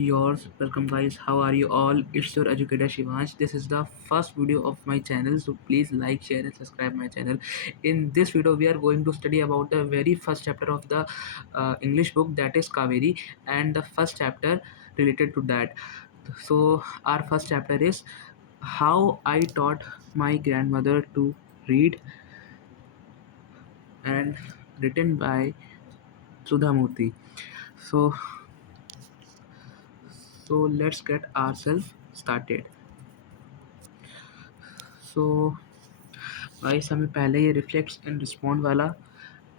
yours. Welcome guys, how are you all? It's your educator Shivansh. This is the first video of my channel, so please like, share and subscribe my channel. In this video we are going to study about the very first chapter of the English book, that is Kaveri, and the first chapter related to that. So our first chapter is how I taught my grandmother to read, and written by Sudhamurthy. So so let's get ourselves started. So guys, हमें पहले ये reflect and respond वाला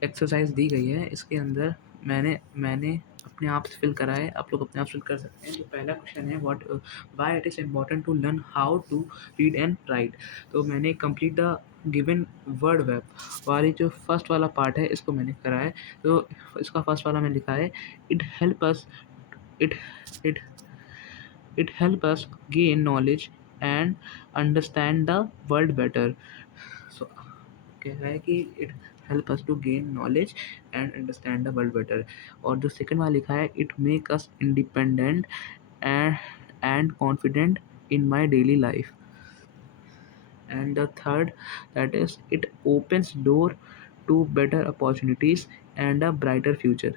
exercise दी गई है. इसके अंदर मैंने मैंने अपने आप से फिल करा है. आप लोग अपने आप फिल कर सकते हैं. तो पहला क्वेश्चन है what why it is important to learn how to read and write. तो मैंने complete the given word web वाली जो फर्स्ट वाला पार्ट है इसको मैंने करा है. तो इसका फर्स्ट वाला मैंने लिखा है, it help us it it it help us gain knowledge and understand the world better. So कह रहा है कि it help us to gain knowledge and understand the world better. और जो सेकंड वाला लिखा है, it make us independent and and confident in my daily life. And the third, that is, it opens door to better opportunities and a brighter future.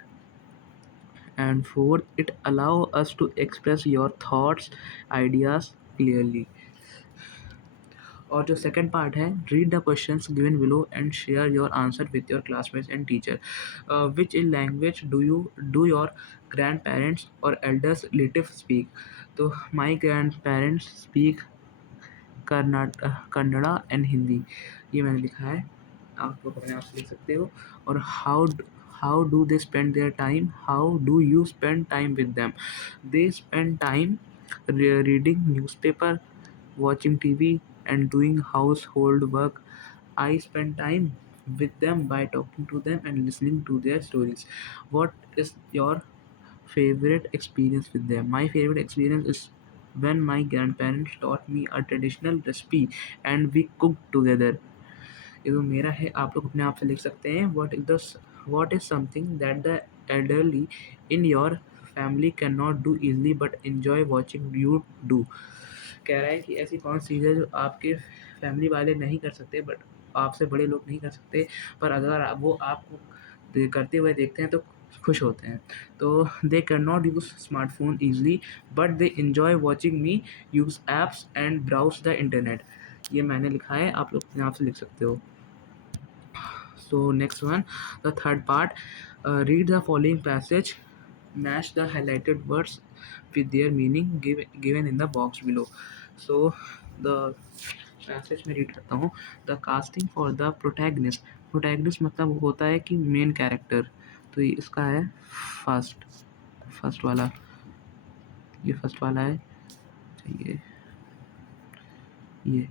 And fourth, it allow us to express your thoughts, ideas clearly. और जो second part है, read the questions given below and share your answer with your classmates and teacher. Which in language do your grand parents और elders relative speak. तो my grand parents speak Kannada and Hindi. ये मैंने लिखा है, आप लोग अपने आप से लिख सकते हो. और how do they spend their time, how do you spend time with them. They spend time reading newspaper, watching TV, and doing household work. I spend time with them by talking to them and listening to their stories. What is your favorite experience with them? My favorite experience is when my grandparents taught me a traditional recipe and we cooked together. ये तो मेरा है, आप लोग अपने आप से लिख सकते हैं. what is something that the elderly in your family cannot do easily but enjoy watching you do. कह रहा है कि ऐसी कौन सी चीज़ है जो आपके फैमिली वाले नहीं कर सकते, बट आपसे बड़े लोग नहीं कर सकते, पर अगर वो आपको करते हुए देखते हैं तो खुश होते हैं. तो they can not use smartphone easily but they enjoy watching me use apps and browse the internet. ये मैंने लिखा है, आप लोग यहाँ से लिख सकते हो. So next one, the third part, read the following passage, match the highlighted words with their meaning given in the box below. So the passage में read करता हूँ. The casting for the protagonist. Protagonist मतलब होता है कि main character. तो ये इसका है फर्स्ट वाला, ये फर्स्ट वाला है.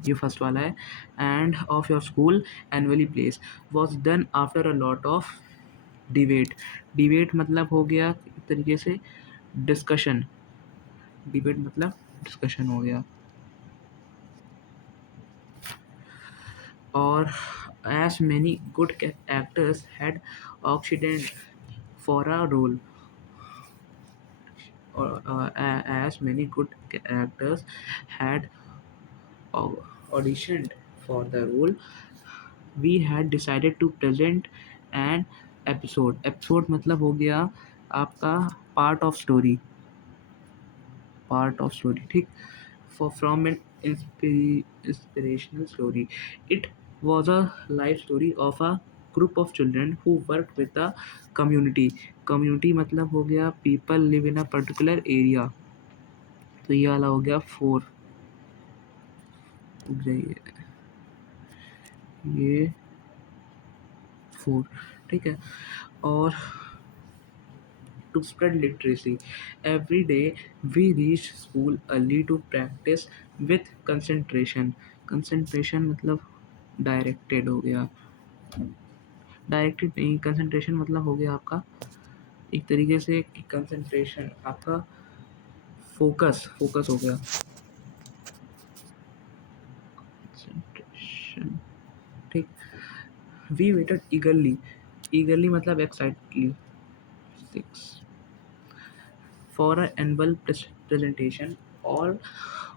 ये फर्स्ट वाला है. End of your school annually place was done after a lot of debate मतलब हो गया एक तरीके से डिस्कशन. डिबेट मतलब डिस्कशन हो गया. और as many good actors had accident for a role. as many good actors had auditioned for the role, we had decided to present an episode मतलब हो गया आपका पार्ट ऑफ स्टोरी. ठीक. for from an inspirational story. It was a life story of a group of children who worked with a community मतलब हो गया people live in a particular area. तो ये वाला हो गया 4. ये 4. ठीक है. और to spread literacy, every day we reach school early to practice with concentration. मतलब डायरेक्टेड हो गया. डायरेक्टेड नहीं, कंसंट्रेशन मतलब हो गया आपका एक तरीके से कंसंट्रेशन आपका फोकस हो गया. कंसंट्रेशन. ठीक. वी वेटेड ईगरली मतलब एक्साइटली. 6. For an annual presentation, all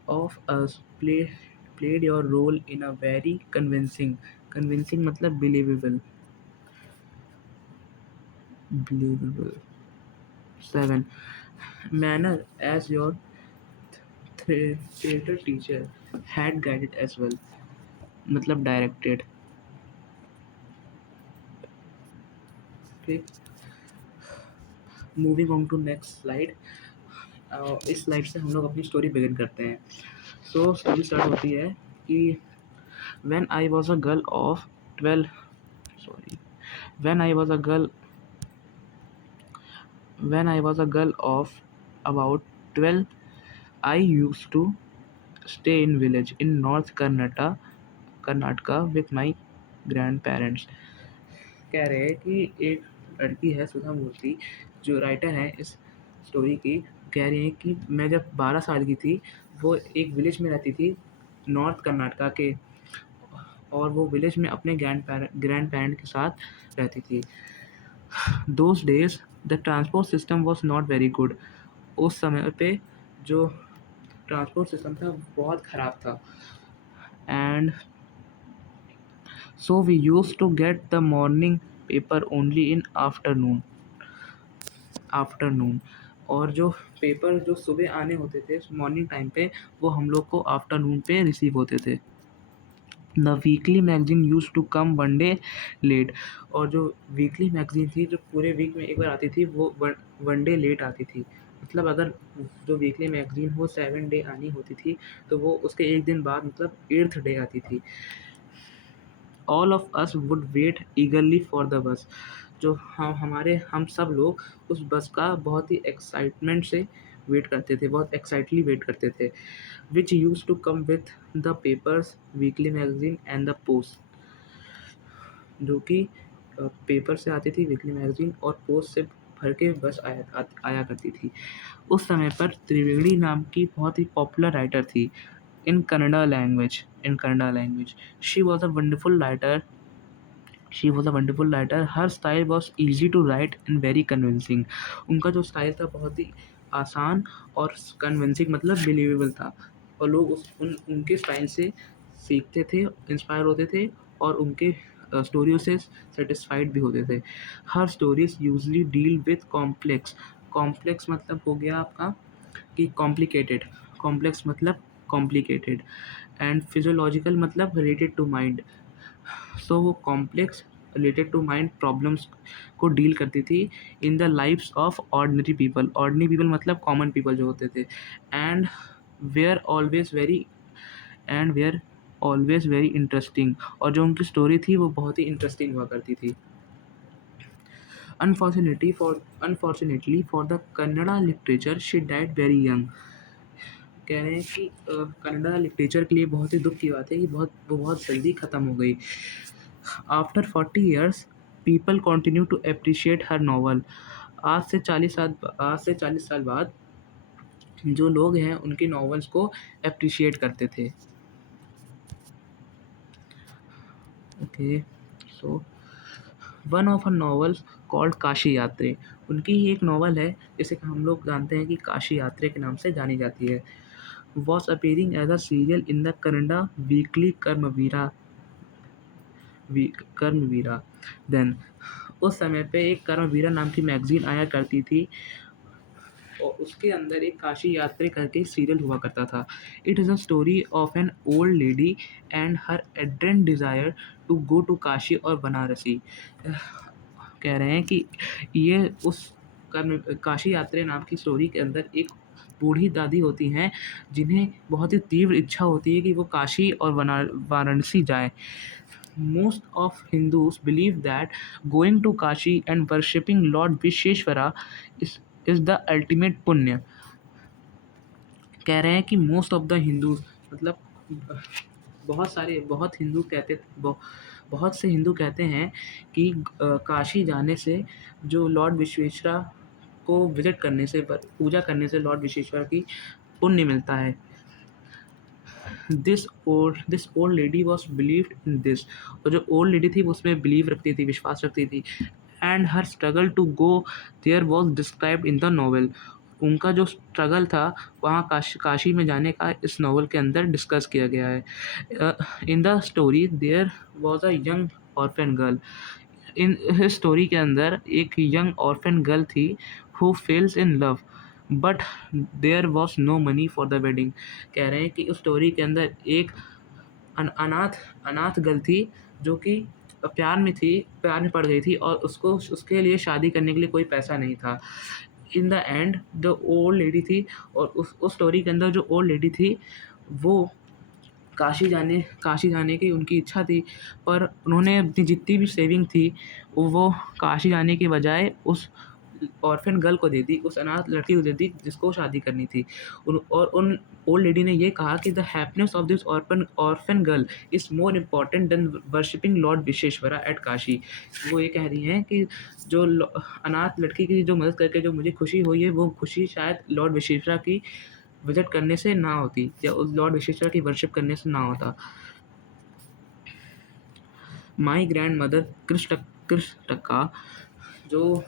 of us played your role in a very convincing मतलब believable 7 manner as your theater teacher had guided as well मतलब directed. Okay, moving on to next slide. इस slide से हम लोग अपनी story begin करते हैं. So story start होती है कि when I was a girl of 12 sorry when I was a girl when I was a girl of about 12, I used to stay in village in North Karnataka with my grandparents. कह रहे हैं कि एक लड़की है सुधा मूर्ति जो writer है इस स्टोरी की. कह रही है कि मैं जब 12 साल की थी वो एक विलेज में रहती थी नॉर्थ कर्नाटका के, और वो विलेज में अपने ग्रैंड पेरेंट के साथ रहती थी. Those days the transport system was not very good. उस समय पे जो ट्रांसपोर्ट सिस्टम था बहुत ख़राब था. And so we used to get the morning paper only in afternoon. और जो पेपर जो सुबह आने होते थे मॉर्निंग टाइम पे वो हम लोग को आफ्टरनून पे रिसीव होते थे. The weekly magazine use to come one day late. और जो वीकली मैगजीन थी जो पूरे वीक में एक बार आती थी वो वन डे लेट आती थी. मतलब अगर जो वीकली मैगजीन वो 7 डे आनी होती थी तो वो उसके एक दिन बाद मतलब 8th डे आती थी. All of us would wait eagerly for the bus. जो हम सब लोग उस बस का बहुत ही एक्साइटमेंट से वेट करते थे, बहुत एक्साइटली वेट करते थे. Which use to come with the papers weekly magazine and the post. जो कि पेपर से आती थी वीकली मैगजीन और पोस्ट से भर के बस आया करती थी. उस समय पर त्रिवेणी नाम की बहुत ही पॉपुलर राइटर थी in Kannada language. She was a wonderful writer. Her style was easy to write and very convincing. उनका जो स्टाइल था बहुत ही आसान और कन्विंसिंग मतलब बिलीवेबल था, और लोग उनके स्टाइल से सीखते थे, इंस्पायर होते थे और उनके स्टोरियों से सेटिस्फाइड भी होते थे. Her stories usually deal with complex मतलब हो गया आपका कि कॉम्प्लेक्स मतलब कॉम्प्लिकेटेड, एंड फिजियोलॉजिकल मतलब रिलेटेड टू माइंड. सो वो complex related to mind problems को डील करती थी in the lifes of ordinary people मतलब कॉमन पीपल जो होते थे. And were always very interesting. और जो उनकी स्टोरी थी वो बहुत ही इंटरेस्टिंग हुआ करती थी. Unfortunately for the Kannada literature she died very young. कह रहे हैं कि कन्नड़ा लिटरेचर के लिए बहुत ही दुख की बात है कि वो बहुत जल्दी ख़त्म हो गई. After 40 years people continue to appreciate her novel. आज से 40 साल बाद जो लोग हैं उनकी नॉवेल्स को अप्रिशिएट करते थे. Okay, so one of her novels called Kashi यात्री. उनकी ही एक नॉवल है जिसे हम लोग जानते हैं कि काशी यात्री के नाम से जानी जाती है. was appearing as a serial in the Kannada weekly Karmaveera. Then उस समय पे एक कर्मवीरा नाम की मैगजीन आया करती थी और उसके अंदर एक काशी यात्री करके सीरियल हुआ करता था. It is a story of an old lady and her ardent desire to go to Kashi और बनारसी. कह रहे हैं कि ये उस काशी यात्री नाम की स्टोरी के अंदर एक बूढ़ी दादी होती हैं जिन्हें बहुत ही तीव्र इच्छा होती है कि वो काशी और वाराणसी जाएं. Most of Hindus believe that going to Kashi and worshipping Lord Visheshwara is the ultimate पुण्य. कह रहे हैं कि मोस्ट ऑफ द हिंदूज मतलब बहुत से हिंदू कहते हैं कि काशी जाने से जो लॉर्ड विश्वेश्वरा को विजिट करने से पूजा करने से लॉर्ड विश्वेश्वरा की पुण्य मिलता है. This old lady was believed in this. और जो ओल्ड लेडी थी वो उसमें बिलीव रखती थी, विश्वास रखती थी. And her struggle to go there was described in the novel. उनका जो स्ट्रगल था वहाँ काशी में जाने का इस नॉवल के अंदर डिस्कस किया गया है। In the story there was a young orphan girl. In इस स्टोरी के अंदर एक यंग ऑर्फन गर्ल थी who falls in love, but there was no money for the wedding. कह रहे हैं कि उस स्टोरी के अंदर एक अनाथ अनाथ गर्ल थी जो कि प्यार में पड़ गई थी और उसको उसके लिए शादी करने के लिए कोई पैसा नहीं था। इन द एंड जो ओल्ड लेडी थी, और उस स्टोरी के अंदर जो ओल्ड लेडी थी वो काशी जाने की उनकी इच्छा थी, पर उन्होंने अपनी जितनी भी सेविंग थी वो काशी जाने के बजाय उस ऑर्फन गर्ल को दे दी, उस अनाथ लड़की को दे दी जिसको शादी करनी थी। उन ओल्ड लेडी ने ये कहा कि the happiness of this orphan girl is more important than worshipping Lord Vishweshwara at Kashi. वो ये कह रही हैं कि जो अनाथ लड़की की जो मदद करके जो मुझे खुशी हुई है, वो खुशी शायद लॉर्ड विश्वेश्वरा की विजिट करने से ना होती, या उस लॉर्ड विश्वेश्वरा की वर्शिप करने से ना होता। माई ग्रैंड मदर कृष्ण टक्का, जो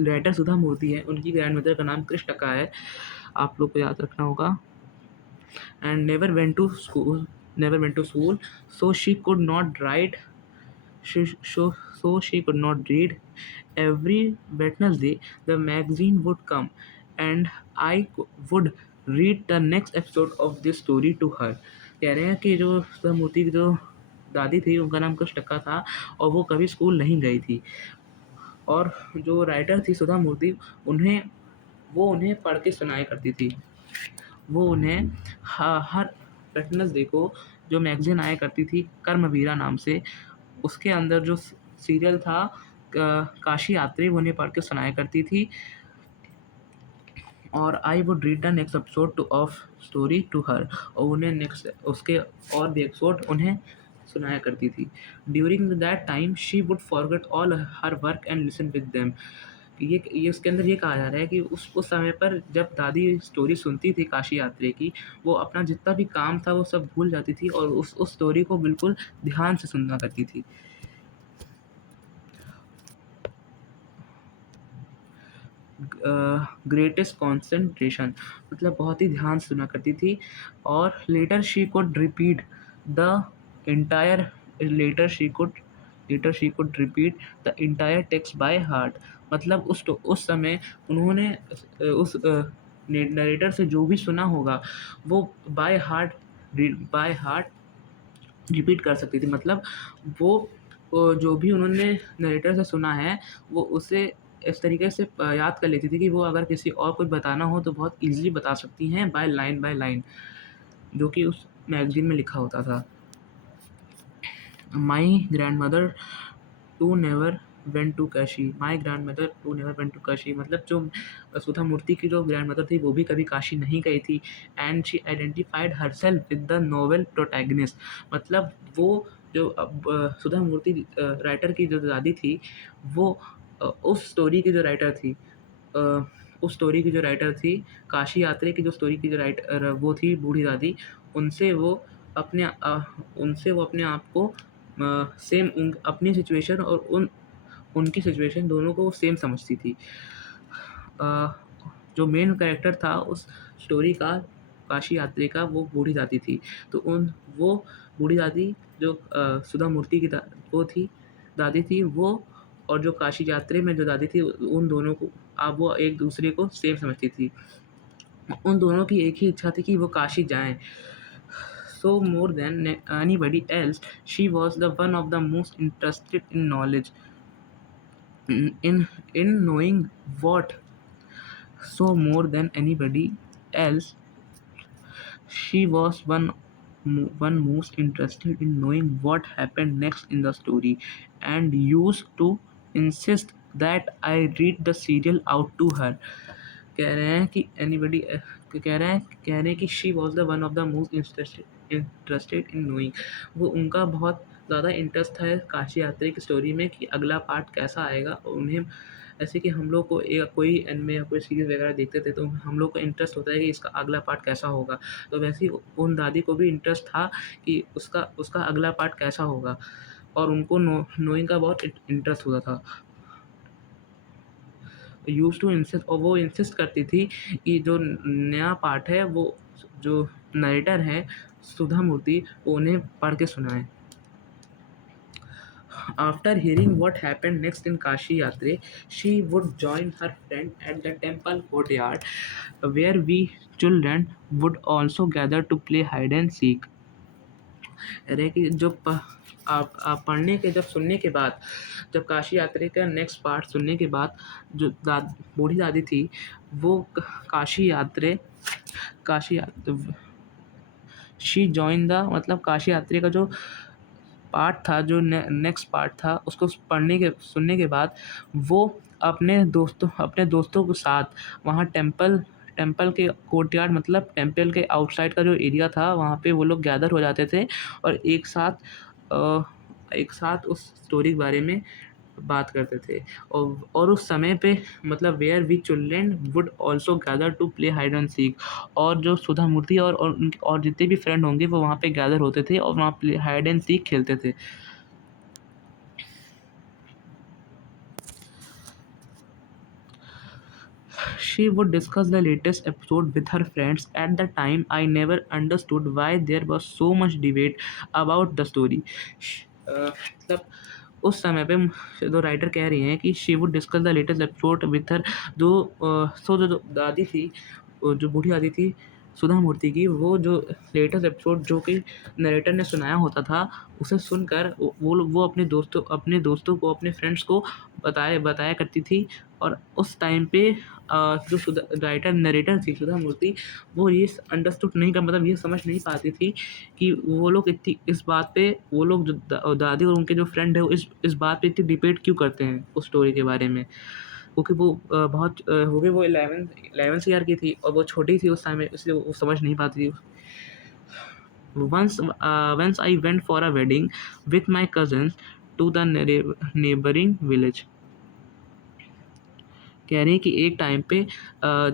राइटर सुधा मूर्ति है उनकी ग्रैंड मदर का नाम कृष्ण टक्का है, आप लोग को याद रखना होगा। And never went to school, so she could not write so she could not read. Every Wednesday, the magazine would come, and would read the next episode of this story to her. कह रहे हैं कि जो सुधा मूर्ति की जो दादी थी उनका नाम कृष्ण टक्का था, और वो कभी स्कूल नहीं गई थी, और जो राइटर थी सुधा मूर्ति उन्हें पढ़ के सुनाया करती थी। वो उन्हें हर वेडनेसडे को जो मैगज़ीन आया करती थी कर्मवीरा नाम से, उसके अंदर जो सीरियल था काशी यात्री, वो उन्हें पढ़ के सुनाया करती थी, और I would read the next episode of story to her, और उन्हें नेक्स्ट उसके और भी एपिसोड उन्हें सुनाया करती थी। During that time she would forget all her work and listen with them. ये इसके अंदर ये कहा जा रहा है कि उस समय पर जब दादी स्टोरी सुनती थी काशी यात्रा की, वो अपना जितना भी काम था वो सब भूल जाती थी और उस स्टोरी को बिल्कुल ध्यान से सुनना करती थी। ग्रेटेस्ट कॉन्सेंट्रेशन, मतलब बहुत ही ध्यान से सुना करती थी, और later she could repeat the entire letter she could repeat the entire text by heart. मतलब उस समय उन्होंने उस नरेटर से जो भी सुना होगा वो बाय हार्ट रिपीट कर सकती थी। मतलब वो जो भी उन्होंने नरेटर से सुना है वो उसे इस तरीके से याद कर लेती थी कि वो अगर किसी और को बताना हो तो बहुत ईज़िली बता सकती हैं बाय लाइन, जो कि उस मैगज़ीन में लिखा होता था। My grandmother too never went to Kashi. मतलब जो सुधा मूर्ति की जो ग्रैंडमदर थी वो भी कभी काशी नहीं गई थी, and she identified herself with the novel protagonist. मतलब वो जो सुधा मूर्ति राइटर की जो दादी थी वो उस स्टोरी की जो राइटर थी काशी यात्रा की जो स्टोरी की जो राइटर वो थी बूढ़ी दादी, उनसे वो अपने आप को सेम अपनी सिचुएशन और उनकी सिचुएशन दोनों को सेम समझती थी। जो मेन कैरेक्टर था उस स्टोरी का काशी यात्री का वो बूढ़ी दादी थी, तो वो बूढ़ी दादी जो सुधा मूर्ति की दादी थी वो, और जो काशी यात्री में जो दादी थी उन दोनों को वो एक दूसरे को सेम समझती थी। उन दोनों की एक ही इच्छा थी कि वो काशी जाएं। So more than anybody else, she was the one of the most interested in knowledge, in knowing what. So more than anybody else, she was one most interested in knowing what happened next in the story, and used to insist that I read the serial out to her. कह रहे हैं कि कह रहे हैं कि she was the one of the most interested in knowing. वो उनका बहुत ज़्यादा इंटरेस्ट है काशी यात्रा की स्टोरी में कि अगला पार्ट कैसा आएगा, और उन्हें ऐसे कि हम लोग को कोई एनिमे या कोई सीरीज़ वगैरह देखते थे तो हम लोग को इंटरेस्ट होता है कि इसका अगला पार्ट कैसा होगा, तो वैसे ही उन दादी को भी इंटरेस्ट था कि उसका अगला पार्ट कैसा होगा, और उनको नोइंग का बहुत इंटरेस्ट होता था। यूज्ड टू इंसिस्ट, और वो इंसिस्ट करती थी कि जो नया पार्ट है वो जो नरेटर है सुधा मूर्ति वो उन्हें पढ़ के सुनाए। After hearing what happened next in Kashi Yatre, she would join her friend at the temple courtyard, where we children would also gather to play hide and seek. अरे कि जो आप पढ़ने के जब सुनने के बाद, जब काशी यात्रा का नेक्स्ट पार्ट सुनने के बाद जो बूढ़ी दादी थी वो काशी यात्रा काशी शी जॉइन द मतलब काशी यात्रा का जो पार्ट था, जो नेक्स्ट पार्ट था, उसको पढ़ने के सुनने के बाद वो अपने दोस्तों के साथ वहाँ टेम्पल के कोर्टयार्ड मतलब टेम्पल के आउटसाइड का जो एरिया था वहाँ पे वो लोग गैदर हो जाते थे और एक साथ उस स्टोरी के बारे में बात करते थे। और उस समय पे मतलब where we children would also gather to play hide and seek, और जो सुधा मूर्ति और उनके और जितने भी फ्रेंड होंगे वो वहाँ पे गैदर होते थे और वहाँ प्ले हाइड एंड सीक खेलते थे। She would discuss the latest episode with her friends. At the time, I never understood why there was so much debate about the story. मतलब उस समय पे जो राइटर कह रही हैं कि she would discuss the latest episode with her जो दादी थी, जो बूढ़ी दादी थी सुधा मूर्ति की, वो जो लेटेस्ट एपिसोड जो कि नरेटर ने सुनाया होता था उसे सुनकर वो अपने दोस्तों को अपने फ्रेंड्स को बताया करती थी। और उस टाइम पे जो राइटर नरेटर थी सुधा मूर्ति, वो ये अंडरस्टूड नहीं कर मतलब ये समझ नहीं पाती थी कि वो लोग इतनी इस बात पे वो लोग जो दादी और उनके जो फ्रेंड है इस बात पे इतनी डिबेट क्यों करते हैं उस स्टोरी के बारे में, क्योंकि वो भी वो 11th ईयर की थी और वो छोटी थी उस टाइम में, इसलिए वो समझ नहीं पाती थी। Once I went for a wedding with my cousins to the neighboring village. कह रही हैं कि एक टाइम पे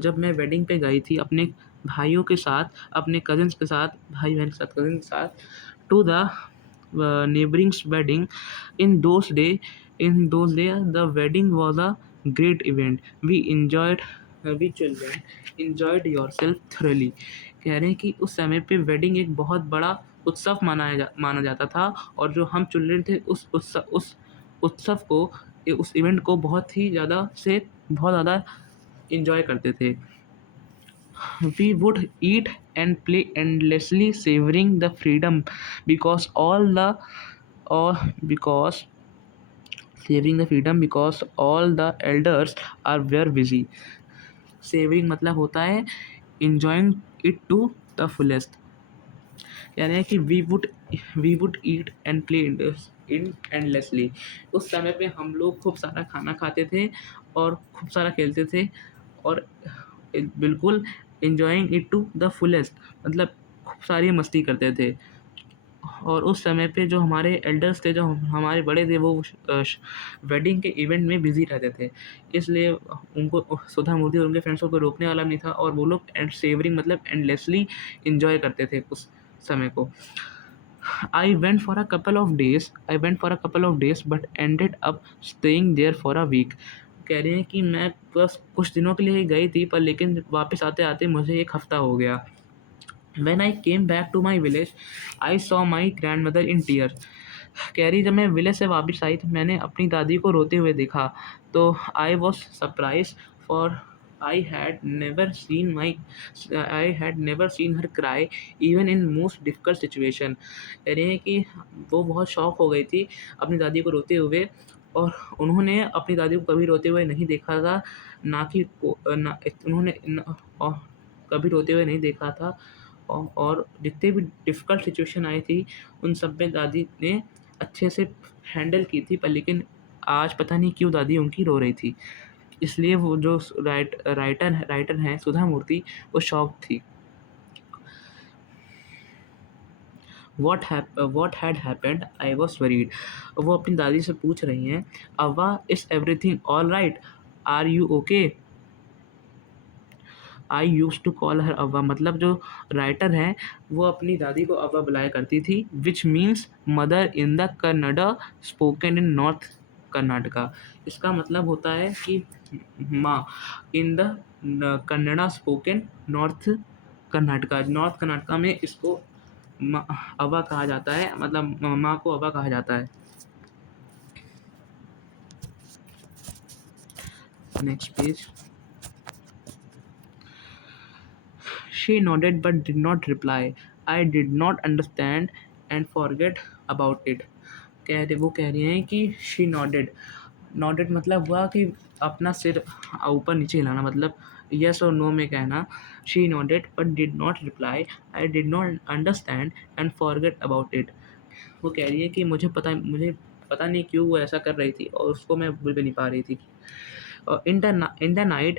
जब मैं वेडिंग पे गई थी अपने भाइयों के साथ, अपने कज़िन्स के साथ, भाई बहन के साथ, कज़िन के साथ, to the neighboring's wedding. In those day in those days the wedding was a great event. We children enjoyed yourself thoroughly. कह रहे हैं कि उस समय पे वेडिंग एक बहुत बड़ा उत्सव माना जाता था और जो हम चिल्ड्रन थे उस उत्सव को उस इवेंट को बहुत ज़्यादा इंजॉय करते थे। We would eat and play endlessly, savoring the freedom because because all the elders were busy. Savoring मतलब होता है enjoying it to the fullest. कह रहे हैं कि we would eat and play in endlessly. उस समय पे हम लोग खूब सारा खाना खाते थे और खूब सारा खेलते थे और बिल्कुल enjoying it to the fullest मतलब खूब सारी मस्ती करते थे। और उस समय पे जो हमारे एल्डर्स थे, जो हमारे बड़े थे, वो वेडिंग के इवेंट में बिज़ी रहते थे, इसलिए उनको सुधा मूर्ति और उनके फ्रेंड्स को कोई रोकने वाला नहीं था और वो लोग सेवरिंग मतलब एंडलेसली इंजॉय करते थे उस समय को। I went for a couple of days but ended up staying there for a week. कह रही हैं कि मैं बस कुछ दिनों के लिए ही गई थी पर लेकिन वापस आते-आते मुझे 1 हफ़्ता हो गया। When I came back to my village, I saw my grandmother in tears. कह रही जब मैं विलेज से वापस आई तो मैंने अपनी दादी को रोते हुए देखा, तो I was surprised for I had never seen her cry even in most difficult situation. कह रही हैं कि वो बहुत शॉक हो गई थी अपनी दादी को रोते हुए और उन्होंने अपनी दादी को कभी रोते हुए नहीं देखा था, ना कि ना उन्होंने कभी रोते हुए नहीं देखा था और जितने भी डिफ़िकल्ट सिचुएशन आई थी उन सब में दादी ने अच्छे से हैंडल की थी, पर लेकिन आज पता नहीं क्यों दादी उनकी रो रही थी, इसलिए वो जो राइटर हैं सुधा मूर्ति वो शॉक थी। What had happened? I was worried. वो अपनी दादी से पूछ रही हैं, Avva is everything all right? Are you okay? I use to call her Avva मतलब जो राइटर हैं वो अपनी दादी को अव्वा बुलाया करती थी, which means mother in the Kannada spoken in north Karnataka. इसका मतलब होता है कि माँ in the Kannada spoken north Karnataka. North Karnataka में इसको अवा कहा जाता है, मतलब माँ को अवा कहा जाता है। Next page. She nodded but did not reply. I did not understand and forget about it. वो कह रही हैं कि she nodded. Nodded मतलब हुआ कि अपना सिर ऊपर नीचे हिलाना, मतलब yes और no में कहना। She nodded but did not reply. I did not understand and forget about it. वो कह रही है कि मुझे पता नहीं क्यों वो ऐसा कर रही थी और उसको मैं भूल भी नहीं पा रही थी। In the night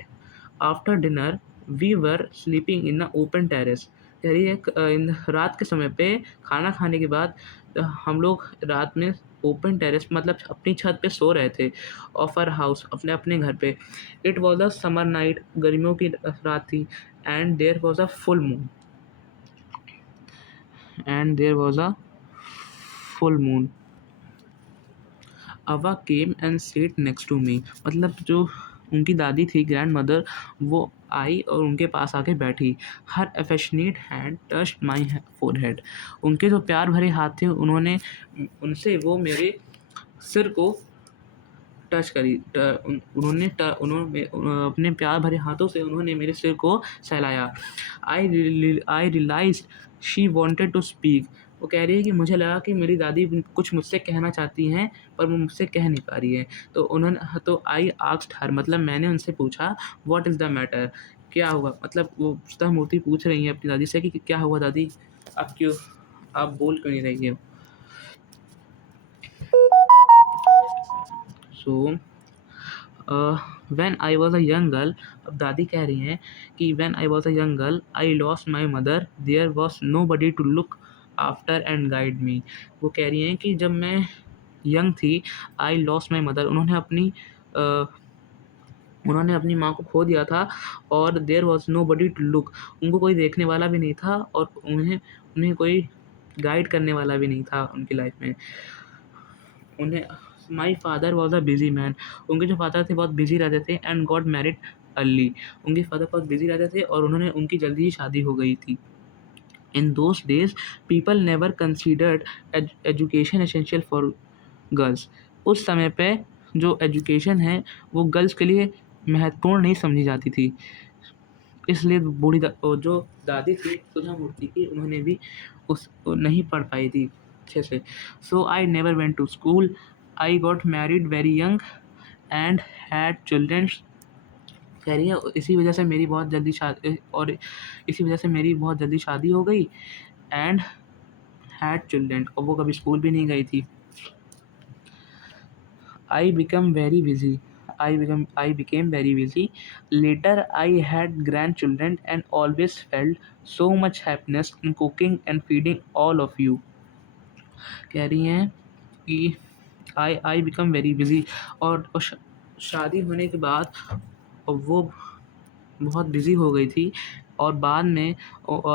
after dinner we were sleeping in the open terrace. कह रही है रात के समय पे खाना खाने के बाद हम लोग रात में ओपन टेरेस मतलब अपनी छत पे सो रहे थे ऑफ आवर हाउस, अपने घर पे। It was a summer night, गर्मियों की रात थी। And there was a full moon and there was a full moon Avva came and sat next to me. मतलब जो उनकी दादी थी, ग्रैंड मदर, वो आई और उनके पास आके बैठी। Her affectionate hand touched my forehead. उनके जो प्यार भरे हाथ थे उनसे वो मेरे सिर को टच करी। उन्होंने अपने प्यार भरे हाथों से उन्होंने मेरे सिर को सहलाया। I realised she wanted to speak. वो कह रही है कि मुझे लगा कि मेरी दादी कुछ मुझसे कहना चाहती हैं पर वो मुझसे कह नहीं पा रही है। तो आई आस्क्ड हर, मतलब मैंने उनसे पूछा व्हाट इज़ द मैटर, क्या हुआ। मतलब वो सुधा मूर्ति पूछ रही हैं अपनी दादी से कि क्या हुआ दादी, आप बोल क्यों नहीं रही है। So when I was a young girl, अब दादी कह रही हैं कि when I was a young girl I lost my mother, there was nobody to look after and guide me. वो कह रही हैं कि जब मैं यंग थी, आई लॉस्ट माई मदर, उन्होंने अपनी माँ को खो दिया था। और there was nobody to look, उनको कोई देखने वाला भी नहीं था और उन्हें कोई गाइड करने वाला भी नहीं था उनकी लाइफ में। उन्हें my father was a busy man, उनके जो फादर थे बहुत बिजी रहते थे। एंड गॉट मैरिड अर्ली, उनके फादर बहुत बिजी रहते थे और उनकी जल्दी ही शादी हो गई थी। In those days people never considered education essential for girls. उस समय पे जो एजुकेशन है वो गर्ल्स के लिए महत्वपूर्ण नहीं समझी जाती थी। इसलिए जो दादी थी सुधा मूर्ति की, उन्होंने भी नहीं पढ़ पाई थी अच्छे से। So I never went to school, I got married very young and had childrens. कह रही है इसी वजह से मेरी बहुत जल्दी शादी हो गई। एंड हैड चिल्ड्रन, और वो कभी स्कूल भी नहीं गई थी। I became very busy. I became very busy. Later, I had grandchildren and always felt so much happiness in cooking and feeding all of you. कह रही हैं कि I become very busy, और शादी होने के बाद वो बहुत बिजी हो गई थी। और बाद में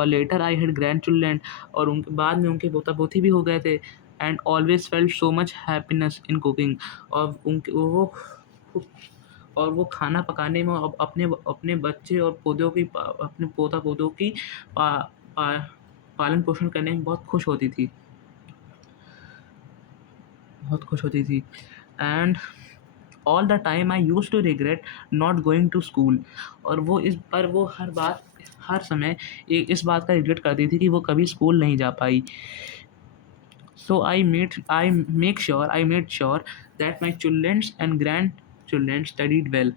later I had grandchildren, और उनके बाद में उनके पोता पोती भी हो गए थे। And always felt so much happiness in cooking, और वो खाना पकाने में अपने बच्चे और अपने पोता पोतों की पालन पोषण करने में बहुत खुश होती थी। And all the time I use to regret not going to school, और वो हर समय इस बात का रिग्रेट करती थी कि वो कभी स्कूल नहीं जा पाई। So I made sure that my childrens and grandchildren studied well.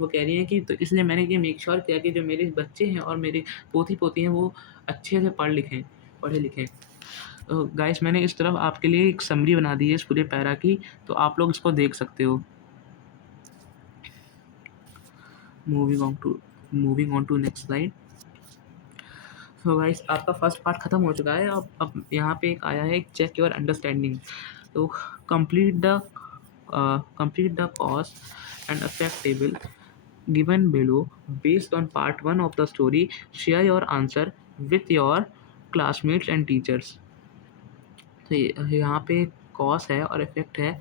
वो कह रही हैं कि तो इसलिए मैंने ये मेक श्योर किया कि जो मेरे बच्चे हैं और मेरे पोती पोती हैं वो अच्छे से पढ़े लिखें। तो गाइस, मैंने इस तरफ आपके लिए एक समरी बना दी है इस पूरे पैरा की, तो आप लोग इसको देख सकते हो। Moving on to next slide. So guys, आपका फर्स्ट पार्ट खत्म हो चुका है। अब यहाँ पे एक आया है चेक योर अंडरस्टैंडिंग। तो complete the cause and effect table given below based on part 1 of the story. Share your answer with your classmates and teachers. तो यहाँ पे कॉज है और इफेक्ट है।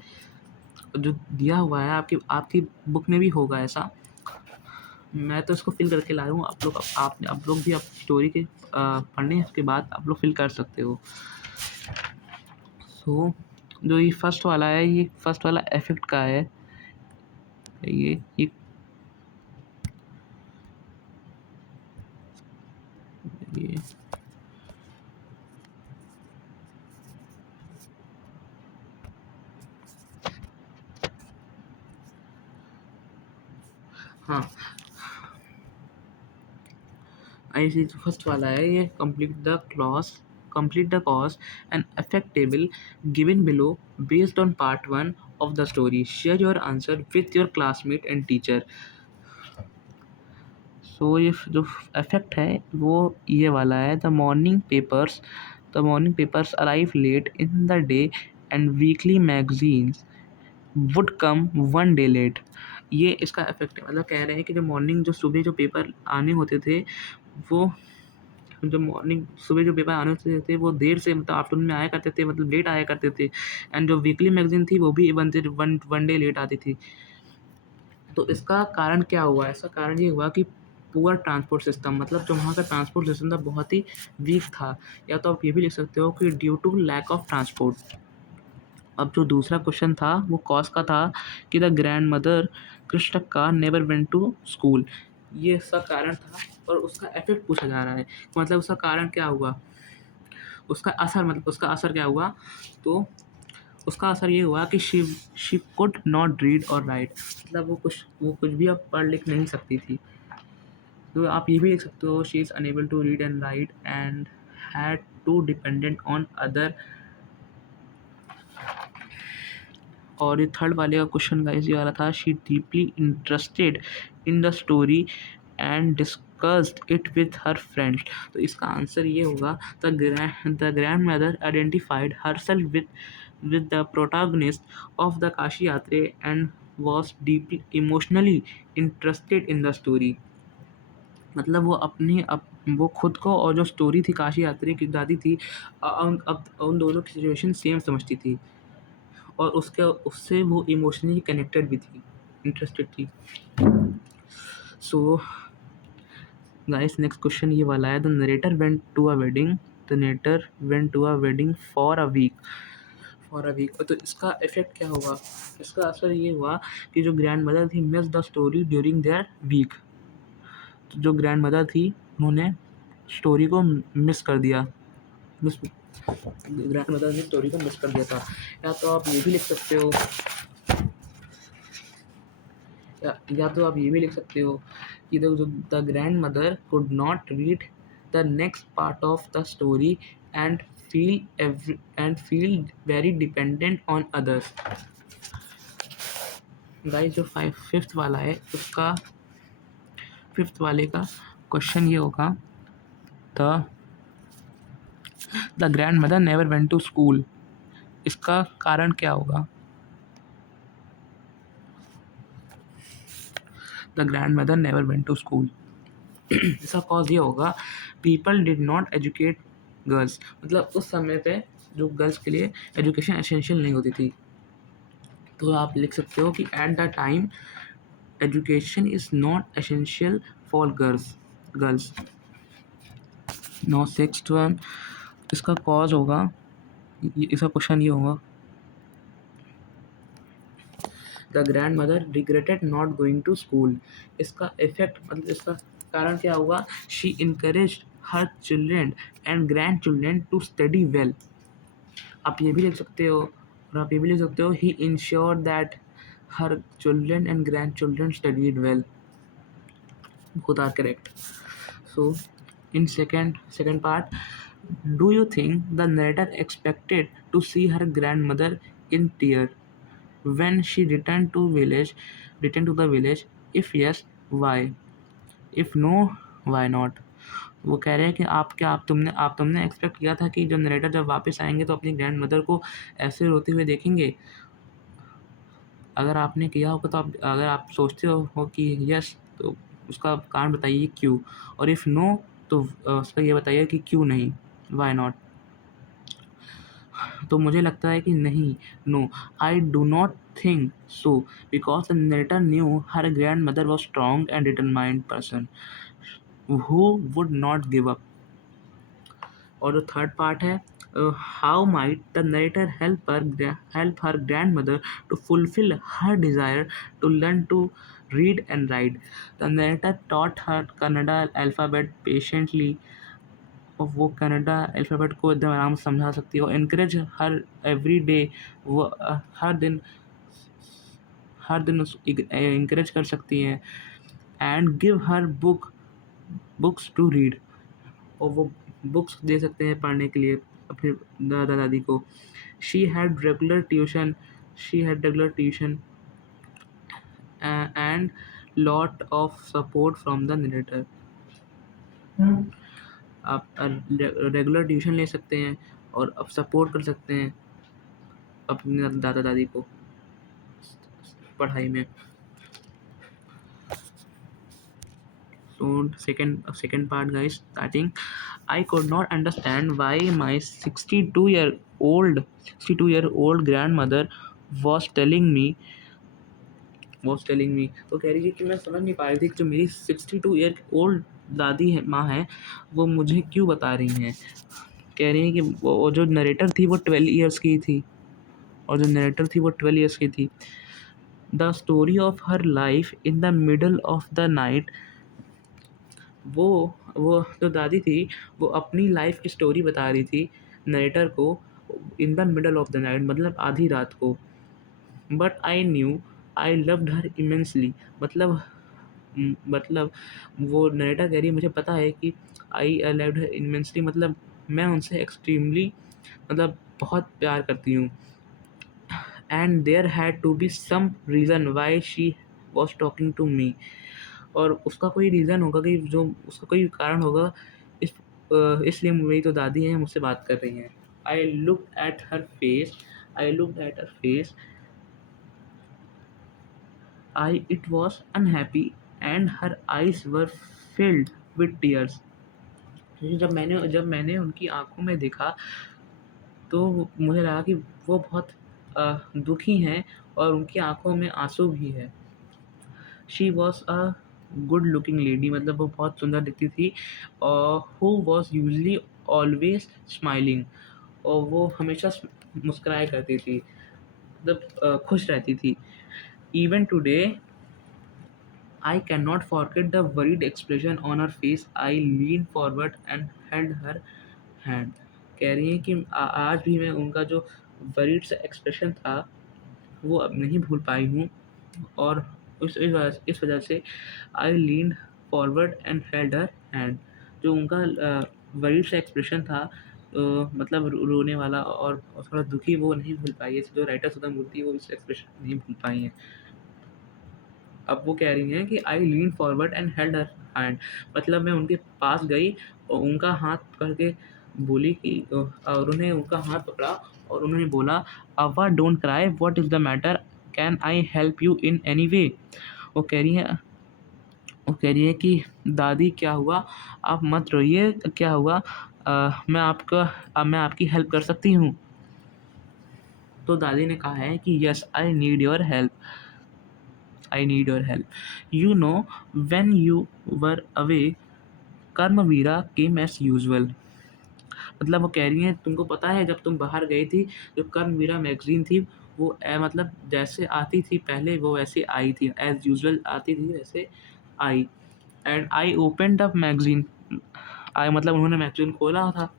जो दिया हुआ है आपकी आपकी बुक में भी होगा ऐसा। मैं तो इसको फिल करके लाया हूँ, आप लोग भी आप स्टोरी के पढ़ने के बाद आप लोग फिल कर सकते हो। सो जो ये फर्स्ट वाला है, ये फर्स्ट वाला इफेक्ट का है। ये ये हाँ, ऐसे जो फर्स्ट वाला है, ये complete the cause and effect table given below based on part 1 of the story. Share your answer with your classmate and teacher. सो ये जो इफेक्ट है वो ये वाला है। The morning papers arrive late in the day and weekly magazines would come one day late. ये इसका effect है, मतलब कह रहे हैं कि जो सुबह जो पेपर आने होते थे, वो जो मॉर्निंग सुबह जो पेपर आने होते थे वो देर से, मतलब आफ्टरनून में आया करते थे, मतलब लेट आया करते थे। एंड जो वीकली मैगजीन थी वो भी वन डे लेट आती थी। तो इसका कारण क्या हुआ? इसका कारण ये हुआ कि पुअर ट्रांसपोर्ट सिस्टम, मतलब जो वहाँ का ट्रांसपोर्ट सिस्टम था बहुत ही वीक था। या तो आप ये भी लिख सकते हो कि due to lack of transport. अब जो दूसरा क्वेश्चन था वो कॉज का था कि the grandmother Krishnakka never went to school. ये इसका कारण था और उसका इफेक्ट पूछा जा रहा है, मतलब उसका कारण क्या हुआ, उसका असर, मतलब उसका असर क्या हुआ। तो उसका असर ये हुआ कि शी कुड नॉट रीड और राइट, मतलब वो कुछ भी अब पढ़ लिख नहीं सकती थी। तो आप ये भी लिख सकते हो she is unable to read and write and had to dependent on other. और ये थर्ड वाले का क्वेश्चन गाइस ये वाला था, she deeply interested in the story and discussed it with her friends. तो इसका आंसर ये होगा, the grand mother identified herself with the protagonist of the Kashi यात्रा and was deeply emotionally interested in the story। मतलब वो खुद को और जो स्टोरी थी काशी यात्रा की दादी थी, अब उन दोनों की सिचुएशन सेम समझती थी और उससे वो इमोशनली कनेक्टेड भी थी, इंटरेस्टेड थी। सो गाइस नेक्स्ट क्वेश्चन ये वाला है, the narrator went to a wedding for a week. तो इसका इफेक्ट क्या हुआ? इसका असर ये हुआ कि जो ग्रैंड मदर थी miss the story during their week. तो जो ग्रैंड मदर थी उन्होंने स्टोरी को मिस कर दिया, ग्रैंड मदर ने स्टोरी को मिस कर दिया था। या तो आप ये भी लिख सकते हो या तो आप ये भी लिख सकते हो कि the grandmother could not read the next part of the story and feel very dependent on others. Guys जो फिफ्थ वाला है उसका फिफ्थ वाले का क्वेश्चन ये होगा, the grandmother never went to school. इसका कारण क्या होगा? The grandmother never went to school. इसका कॉज ये होगा, people did not educate girls. मतलब उस समय पे जो गर्ल्स के लिए एजुकेशन एसेंशियल नहीं होती थी। तो आप लिख सकते हो कि at the time education is not essential for girls. No sixth one, इसका कॉज होगा, इसका क्वेश्चन ये होगा, the grandmother regretted not going to school. इसका इफेक्ट, मतलब इसका कारण क्या हुआ, she encourage her children and grandchildren to study well. आप ये भी लिख सकते हो, और आप ये भी लिख सकते हो, he ensure that her children and grandchildren studied well. both are correct. So in second part, do you think the narrator expected to see her grandmother in tears when she returned to the village? If yes, why? If no, why not? वो कह रहे हैं कि तुमने expect किया था कि जो नरेटर जब वापस आएंगे तो अपनी ग्रैंड मदर को ऐसे रोते हुए देखेंगे? अगर आपने किया होगा तो अगर आप सोचते हो कि यस, तो उसका कारण बताइए क्यों, और इफ़ नो तो उसका ये बताइए कि क्यों नहीं, वाई नॉट। तो मुझे लगता है कि नहीं, no, I do not think so, because the narrator knew her grand mother was strong and determined person who would not give up. और जो थर्ड पार्ट है, how might the narrator help her grand mother to fulfil her desire to learn to read and write. The narrator taught her Kannada alphabet patiently, और वो Canada alphabet को एकदम आराम से समझा सकती है, और एनकरेज हर एवरी डे, वो हर दिन उस इंकरेज कर सकती हैं, and give her books to read, और वो बुक्स दे सकते हैं पढ़ने के लिए अपने दादा दादी को। She had regular tuition and lot of support from the narrator. आप रेगुलर ट्यूशन ले सकते हैं और आप सपोर्ट कर सकते हैं अपने दादा दादी को पढ़ाई में। So second part, guys, starting. I could not understand why my 62-year-old grandmother was telling me तो कह रही है कि मैं समझ नहीं पा रही थी कि जो मेरी 62-year-old दादी है, माँ है, वो मुझे क्यों बता रही हैं। कह रही है कि वो जो नरेटर थी वो 12 ईयर्स की थी, the story of her life in the middle of the night. वो जो दादी थी, वो अपनी लाइफ की स्टोरी बता रही थी नरेटर को in the middle of the night, मतलब आधी रात को। But I knew I loved her immensely, मतलब वो नरेटर कह रही है मुझे पता है कि आई लव्ड हर इमेंसली, मतलब मैं उनसे एक्सट्रीमली, मतलब बहुत प्यार करती हूँ। And there had to be some reason why she was talking to me, और उसका कोई रीज़न होगा, कि जो उसका कोई कारण होगा, इसलिए मेरी तो दादी हैं मुझसे बात कर रही हैं। I looked at her face it was unhappy and her eyes were filled with tears। जब मैंने उनकी आंखों में देखा तो मुझे लगा कि वो बहुत दुखी हैं और उनकी आंखों में आंसू भी है। She was a good looking lady, मतलब वो बहुत सुंदर दिखती थी, और who was usually always smiling, और वो हमेशा मुस्कुराया करती थी, मतलब खुश रहती थी। Even today I cannot forget the worried expression on her face. I leaned forward and held her hand। कह रही है कि आज भी मैं उनका जो worried सा एक्सप्रेशन था वो अब नहीं भूल पाई हूँ, और इस वजह से I leaned forward and held her hand। जो उनका worried सा एक्सप्रेशन था, मतलब रोने वाला और थोड़ा दुखी, वो नहीं भूल पाई है। जो राइटर सुधा मूर्ति, वो इस एक्सप्रेशन नहीं भूल पाई हैं। अब वो कह रही हैं कि I lean forward and held her hand, मतलब मैं उनके पास गई और उनका हाथ पकड़ के बोली कि और उन्हें उनका हाथ पकड़ा और उन्होंने बोला, अवा don't cry, what is the matter, can I help you in any way. वो कह रही है कि दादी क्या हुआ, आप मत रोइए, क्या हुआ, मैं आपकी हेल्प कर सकती हूँ। तो दादी ने कहा है कि yes, I need your help. You know, when you were away, कर्मवीरा came as usual। मतलब वो कह रही हैं तुमको पता है जब तुम बाहर गई थी, जो कर्मवीरा मैगज़ीन थी वो मतलब जैसे आती थी पहले वो वैसे आई थी, एज़ यूजुअल आती थी वैसे आई। And I opened up magazine, मतलब उन्होंने मैगज़ीन खोला था।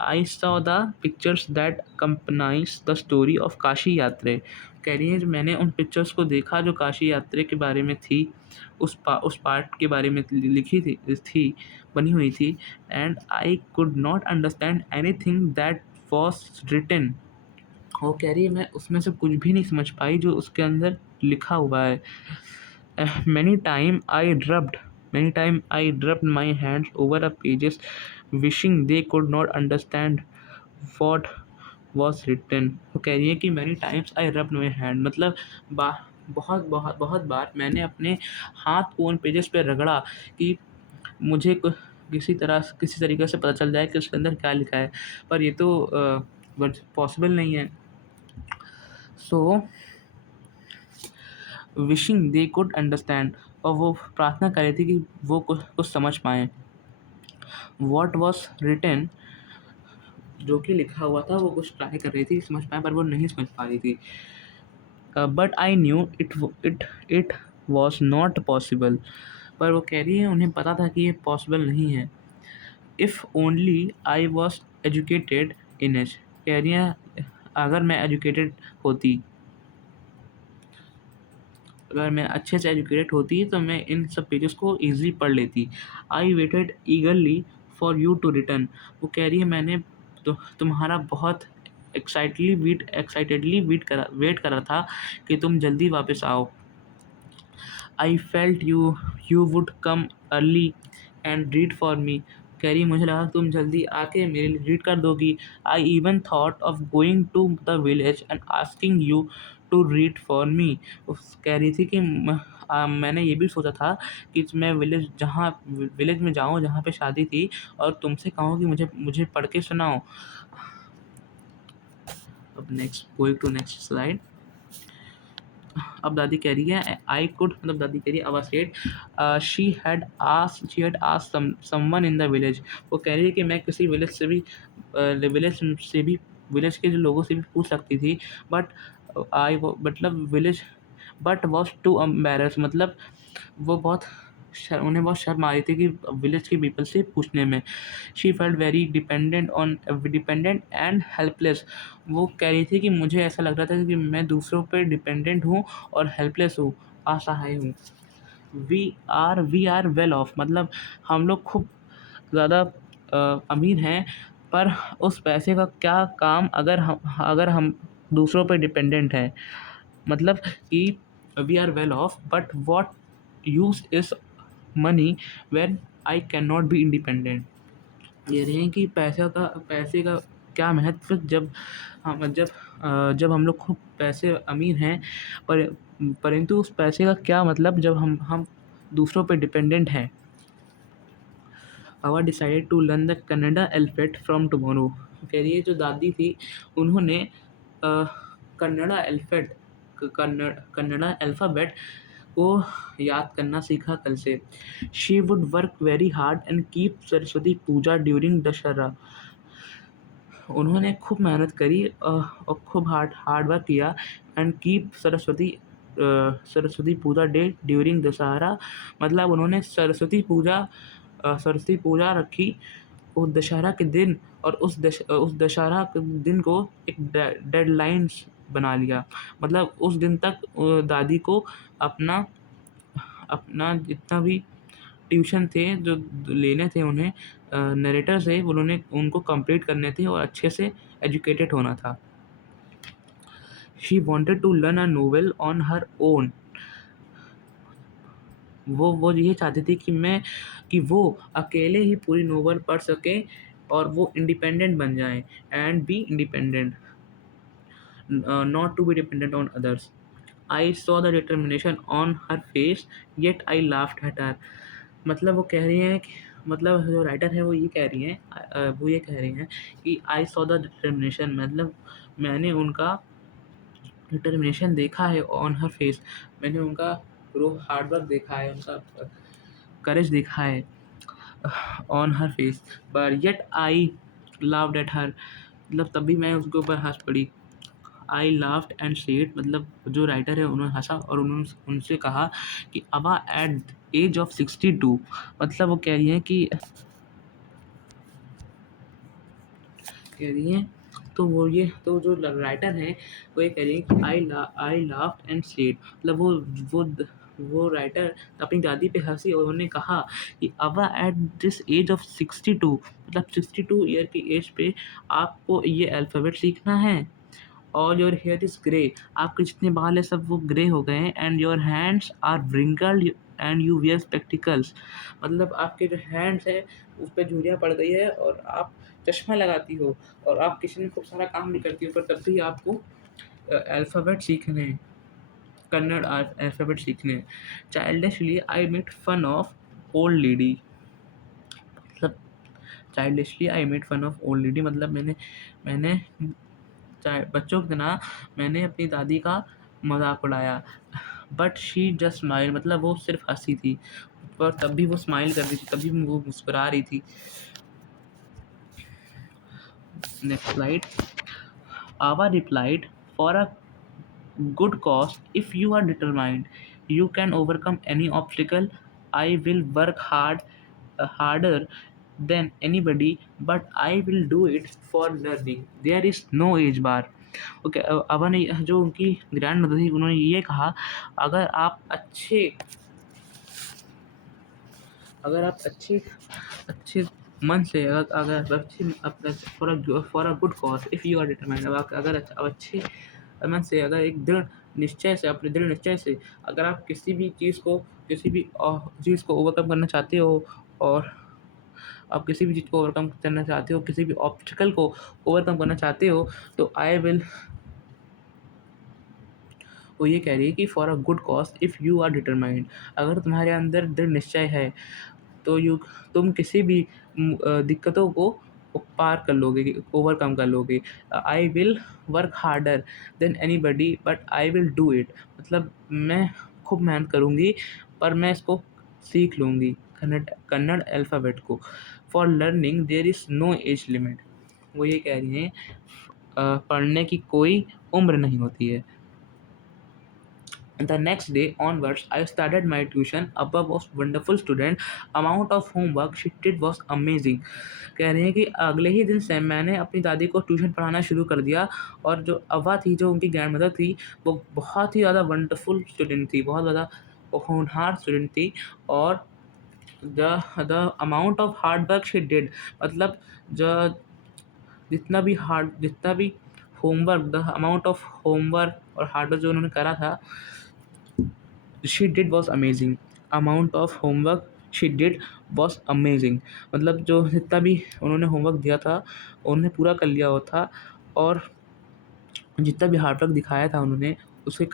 I saw the pictures that accompanies the story of Kashi Yatra. कह रही हैं जो मैंने उन पिक्चर्स को देखा जो काशी यात्रा के बारे में थी, उस पार्ट के बारे में लिखी थी बनी हुई थी। And I could not understand anything that was written. वो कह रही है मैं उसमें से कुछ भी नहीं समझ पाई जो उसके अंदर लिखा हुआ है। Many time I rubbed my hands over the pages, wishing they could not understand what was written। वो कह रही है कि many times I rubbed my hand, मतलब बहुत बार मैंने अपने हाथ को उन पेजेस पे रगड़ा कि मुझे किसी तरीके से पता चल जाए कि उसके अंदर क्या लिखा है। पर ये तो बट पॉसिबल नहीं है। So wishing they could understand, और वो प्रार्थना कर रही थी कि वो कुछ समझ पाएँ। व्हाट वाज रिटन, जो कि लिखा हुआ था, वो कुछ ट्राई कर रही थी समझ पाएँ, पर वो नहीं समझ पा रही थी। But I knew it was not possible, पर वो कह रही है उन्हें पता था कि ये पॉसिबल नहीं है। If only I was educated in it, कह रही हैं अगर मैं एजुकेटेड होती, अगर मैं अच्छे से एजुकेटेड होती तो मैं इन सब पेजेस को ईज़िली पढ़ लेती। I waited eagerly for you to return, वो कह रही है मैंने तुम्हारा बहुत एक्साइटेडली वेट करा था कि तुम जल्दी वापस आओ। I felt you would come early and read for me, कह रही मुझे लगा तुम जल्दी आके मेरे लिए रीड कर दोगी। I even thought of going to the village and asking you to read for me, कह रही थी कि मैंने ये भी सोचा था कि मैं विलेज में जाऊँ जहाँ पे शादी थी, और तुमसे कहूँ कि मुझे मुझे पढ़ के सुनाओ। अब next, going to next slide. अब दादी कह रही है आई कुड, मतलब दादी कह रही है अवा said she had asked someone in the village, वो कह रही है कि मैं किसी विलेज के जो लोगों से भी पूछ सकती थी, बट मतलब village but was too embarrass, मतलब वो उन्हें बहुत शर्म आ रही थी कि विलेज के पीपल से पूछने में। She felt very dependent and helpless, वो कह रही थी कि मुझे ऐसा लग रहा था कि मैं दूसरों पे डिपेंडेंट हूँ और हेल्पलेस हूँ, असहाय हूँ। वी आर वेल ऑफ, मतलब हम लोग खूब ज़्यादा अमीर हैं, पर उस पैसे का क्या काम अगर हम दूसरों पे डिपेंडेंट हैं। मतलब कि we are well off but what use is money when I can not be independent. ये रहे हैं कि पैसे का क्या महत्व जब हम लोग खूब पैसे अमीर हैं, पर परंतु उस पैसे का क्या मतलब जब हम दूसरों पे डिपेंडेंट हैं। I've decided to learn the Kannada alphabet from tomorrow, कह रही है जो दादी थी उन्होंने कन्नड़ा अल्फ़ाबेट कन्नड़ा अल्फ़ाबेट को याद करना सीखा कल से। She would work very hard and keep Saraswati puja during Dussehra, उन्होंने खूब मेहनत करी और खूब हार्ड वर्क किया and keep Saraswati puja day during Dussehra, मतलब उन्होंने सरस्वती पूजा रखी उस दशहरा के दिन, और उस दशहरा के दिन को एक डेडलाइंस बना लिया, मतलब उस दिन तक दादी को अपना अपना जितना भी ट्यूशन थे जो लेने थे उन्हें नरेटर से, उन्होंने उनको कंप्लीट करने थे और अच्छे से एजुकेटेड होना था। She wanted to learn a novel on her own, वो ये चाहती थी कि वो अकेले ही पूरी नोवेल पढ़ सके और वो इंडिपेंडेंट बन जाएं and be independent, not to be dependent on others. I saw the determination on her face, yet I laughed at her. मतलब वो कह रही हैं कि, मतलब जो राइटर है वो ये कह रही हैं कि आई सॉ द डिटर्मिनेशन, मतलब मैंने उनका डिटर्मिनेशन देखा है ऑन हर फेस, मैंने उनका हार्डवर्क देखा है, उनका करेज देखा है ऑन हर फेस, पर yet I laughed at her, मतलब तभी मैं उसके ऊपर हंस पड़ी। आई लाफ्ड एंड सेड, मतलब जो राइटर है उन्होंने हंसा और उन्होंने उनसे कहा कि अबा एट एज ऑफ 62, मतलब वो कह रही हैं तो जो राइटर हैं वो ये कह रही है कि आई लाफ्ड एंड सेड, मतलब वो राइटर अपनी दादी पे हंसी और उन्होंने कहा कि अबा एट दिस एज ऑफ 62, मतलब 62 ईयर की एज पे आपको ये अल्फ़ाबेट सीखना है। All your here is grey, आपके जितने बाल हैं सब वो ग्रे हो गए हैं, and your hands are wrinkled and you wear spectacles, मतलब आपके जो हैंड्स हैं उस पर झुर्रियाँ पड़ गई है और आप चश्मा लगाती हो, और आप किचन में खूब सारा काम भी करती हो, पर तब भी आपको अल्फ़ाबेट सीखने हैं, कन्नड़ अल्फ़ाबेट सीखने हैं। Childishly I made fun of old lady, मतलब childishly I made fun of old lady, मतलब मैंने चाहे बच्चों की तरह मैंने अपनी दादी का मज़ाक उड़ाया। बट शी जस्ट स्माइल, मतलब वो सिर्फ़ हँसी थी, पर तब भी वो स्माइल कर रही थी, तब भी वो मुस्कुरा रही थी। Next slide. Avva replied, "for a good cause. If you are determined, you can overcome any obstacle. I will work harder than anybody, but I will do it for learning. There is no age bar." Okay, अवा ने जो उनकी grand mother थी उन्होंने ये कहा, अगर आप अच्छे अगर आप अच्छे अच्छे मन से अगर अच्छे for a good cause, if you are determined, अगर अच्छे मन से, अगर एक दृढ़ निश्चय से, अपने दृढ़ निश्चय से अगर आप किसी भी चीज़ को ओवरकम करना चाहते हो, और आप किसी भी चीज़ को ओवरकम करना चाहते हो, किसी भी ऑब्स्टिकल को ओवरकम करना चाहते हो, तो वो ये कह रही है कि for a good cause if you are determined, अगर तुम्हारे अंदर दृढ़ निश्चय है तो तुम किसी भी दिक्कतों को पार कर लोगे, ओवरकम कर लोगे। I will work harder than anybody but I will do it, मतलब मैं खूब मेहनत करूँगी पर मैं इसको सीख लूँगी, कन्नड़ कन्नड़ अल्फ़ाबेट को। For learning there is no age limit, वो ये कह रही हैं पढ़ने की कोई उम्र नहीं होती है। The next day onwards, I started my tuition. Abba was wonderful student. Amount of homework she did was amazing. कह रहे हैं कि अगले ही दिन से मैंने अपनी दादी को ट्यूशन पढ़ाना शुरू कर दिया, और जो अव्वा थी, जो उनकी ग्रैंड मदर थी, वो बहुत ही ज़्यादा वंडरफुल स्टूडेंट थी, बहुत ज़्यादा होनहार स्टूडेंट थी। और the amount of hard work she did, मतलब जो जितना भी homework, the amount of homework और हार्ड वर्क जो उन्होंने करा था, she did was amazing. Amount of homework she did was amazing, मतलब जो जितना भी उन्होंने होमवर्क दिया था उन्होंने पूरा कर लिया हुआ था, और जितना भी हार्ड वर्क दिखाया था उन्होंने उसे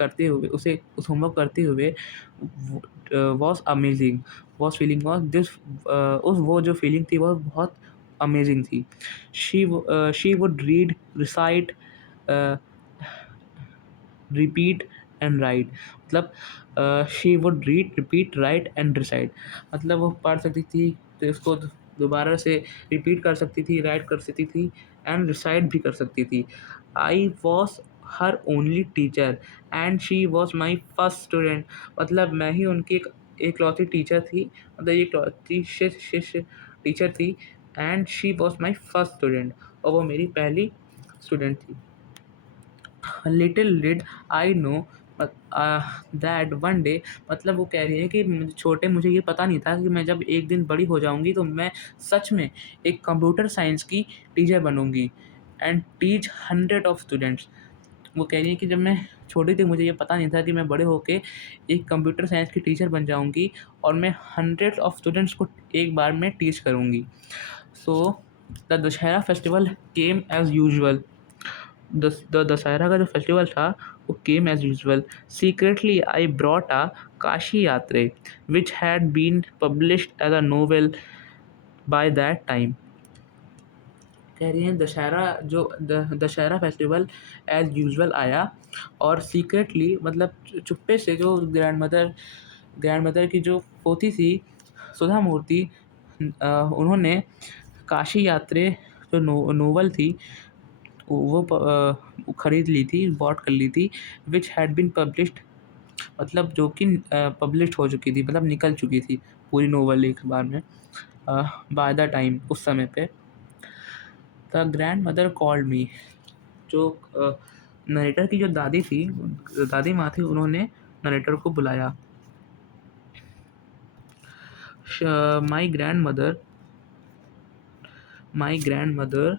उस होमवर्क करते हुए was amazing. Was feeling was this उस वो जो फीलिंग थी वह बहुत अमेजिंग थी। She would read, recite, repeat and write, मतलब she would read, repeat, write and recite, मतलब वो पढ़ सकती थी तो उसको दोबारा से रिपीट कर सकती थी, राइट कर सकती थी, एंड रिसाइट भी कर सकती थी। I was her only teacher and she was my first student, मतलब मैं ही उनकी एकलौती टीचर थी, मतलब एकलौती शिष्य टीचर थी। And she was my first student, और वो मेरी पहली स्टूडेंट थी। Little did I know that one day, मतलब वो कह रही है कि मुझे ये पता नहीं था कि मैं जब एक दिन बड़ी हो जाऊंगी तो मैं सच में एक कंप्यूटर साइंस की टीचर बनूंगी, एंड टीच 100 स्टूडेंट्स। वो कह रही है कि जब मैं छोटी थी मुझे ये पता नहीं था कि मैं बड़े होके एक कंप्यूटर साइंस की टीचर बन जाऊंगी, और मैं 100 स्टूडेंट्स को एक बार में टीच करूंगी। So the Dussehra festival came as usual, Dussehra का जो फेस्टिवल था वो came as usual. Secretly I brought a Kashi Yatre which had been published as a novel by that time. कह रही हैं दशहरा फेस्टिवल एज यूजुअल आया, और सीक्रेटली मतलब चुप्पे से जो ग्रैंड मदर की जो पोती थी सुधा मूर्ति, उन्होंने काशी यात्रे जो नोवेल थी वो खरीद ली थी, बॉट कर ली थी, विच हैड बीन पब्लिश्ड, मतलब जो कि पब्लिश हो चुकी थी, मतलब निकल चुकी थी पूरी नोवेल एक बार में, बाय द टाइम, उस समय पे। The grand mother called me, जो नरेटर की जो दादी माँ थी, उन्होंने नरेटर को बुलाया। My grand mother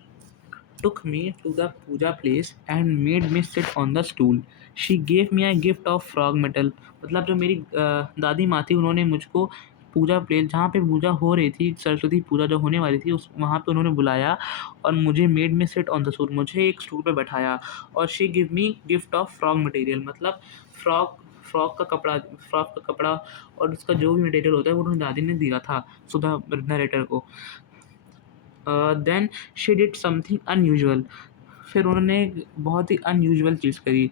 took me to the puja place and made me sit on the stool. She gave me a gift of frog metal, मतलब जो मेरी दादी माँ थी उन्होंने मुझको पूजा प्लेस जहाँ पे पूजा हो रही थी, सरस्वती पूजा जो होने वाली थी, उस वहाँ पे उन्होंने बुलाया और मुझे made me sit on the stool, मुझे एक स्टूल पे बैठाया, और she give me gift of frog material, मतलब फ्रॉक का कपड़ा और उसका जो भी मटेरियल होता है वो उन्होंने दादी ने दिया था सुधा नरेटर को। Then she did something unusual. फिर उन्होंने एक बहुत ही अनयूजुअल चीज़ करी,